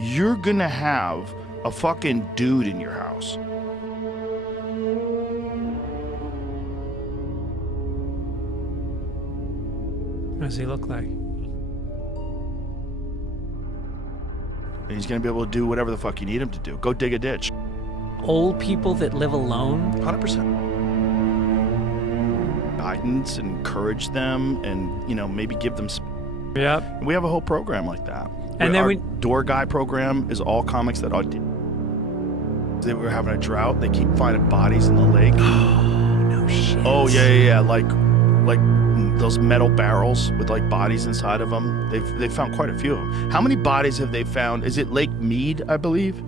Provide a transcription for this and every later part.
you're gonna have a fucking dude in your house. What does he look like? And he's gonna be able to do whatever the fuck you need him to do. Go dig a ditch. Old people that live alone? 100%. Guidance and encourage them and, you know, maybe give them Yep. We have a whole program like that. And then our door guy program is all comics that they were having a drought. They keep finding bodies in the lake. Oh, no shit. Oh, yeah. Like those metal barrels with like bodies inside of them. They've found quite a few of them. How many bodies have they found? Is it Lake Mead, I believe?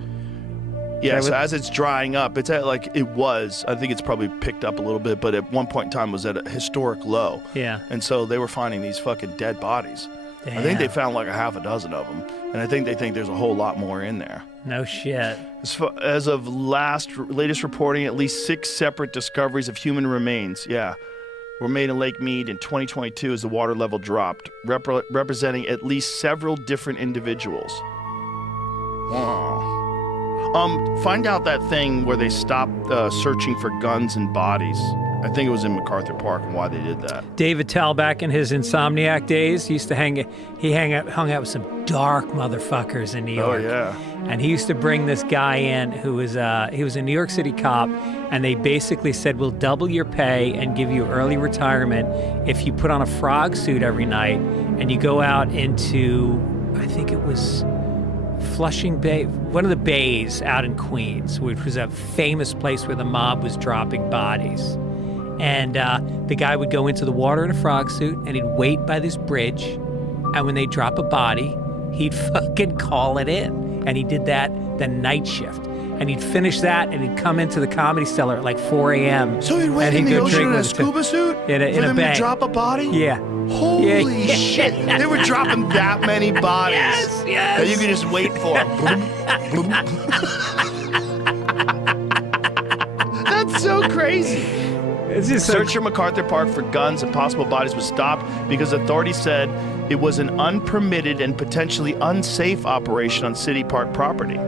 Yeah, so as it's drying up, it's at like, it was, I think it's probably picked up a little bit, but at one point in time was at a historic low. Yeah. And so they were finding these fucking dead bodies. Damn. I think they found like a half a dozen of them. And I think they think there's a whole lot more in there. No shit. As of latest reporting, at least 6 separate discoveries of human remains, were made in Lake Mead in 2022 as the water level dropped, representing at least several different individuals. Wow. Find out that thing where they stopped searching for guns and bodies. I think it was in MacArthur Park, and why they did that. David Tell, back in his Insomniac days, used to hung out with some dark motherfuckers in New York. Oh, yeah. And he used to bring this guy in who was he was a New York City cop, and they basically said, we'll double your pay and give you early retirement if you put on a frog suit every night and you go out into, I think it was Flushing Bay, one of the bays out in Queens, which was a famous place where the mob was dropping bodies. And the guy would go into the water in a frog suit, and he'd wait by this bridge, and when they drop a body, he'd fucking call it in. And he did that the night shift. And he'd finish that, and he'd come into the Comedy Cellar at like 4 a.m. So he'd wait in the ocean in a scuba suit? In a bag. To drop a body? Yeah. Holy shit. They were dropping that many bodies. Yes. That you could just wait for. That's so crazy. It's just Search for MacArthur Park for guns and possible bodies was stopped because authorities said it was an unpermitted and potentially unsafe operation on city park property.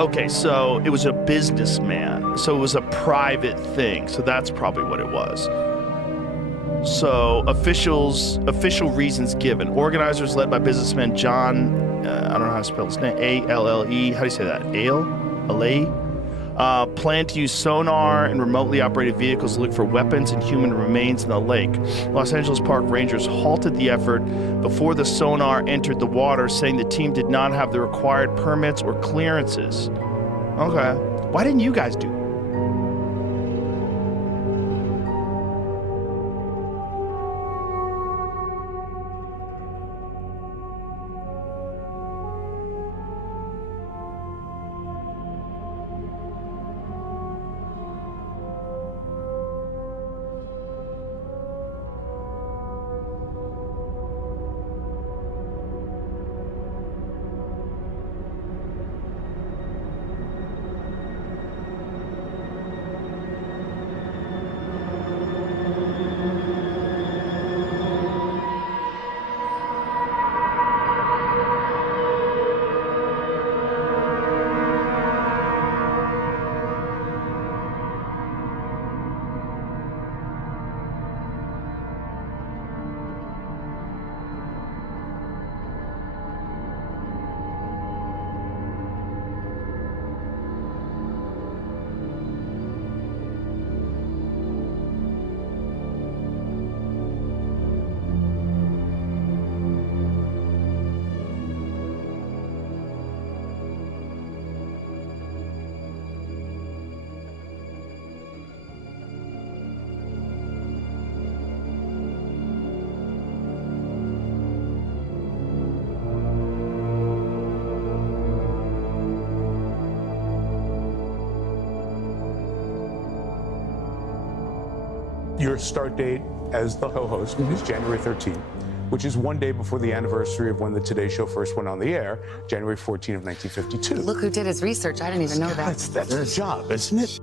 Okay, so it was a businessman. So it was a private thing. So that's probably what it was. So official reasons given. Organizers led by businessman John, I don't know how to spell his name, A-L-L-E, how do you say that? Ale? Plan to use sonar and remotely operated vehicles to look for weapons and human remains in the lake. Los Angeles Park Rangers halted the effort before the sonar entered the water, saying the team did not have the required permits or clearances. Okay. Why didn't you guys do that? Your start date as the co-host is January 13th, which is one day before the anniversary of when the Today Show first went on the air, January 14th of 1952. Look who did his research. I didn't even know that. That's the job, isn't it?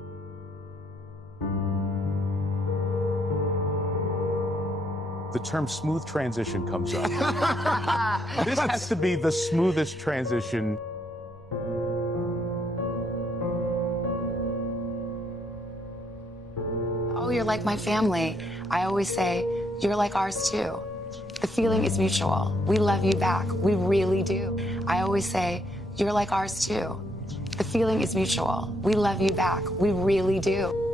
the term smooth transition comes up. This has to be the smoothest transition. Oh, you're like my family. I always say, you're like ours too. The feeling is mutual. We love you back. We really do. I always say, you're like ours too. The feeling is mutual. We love you back. We really do.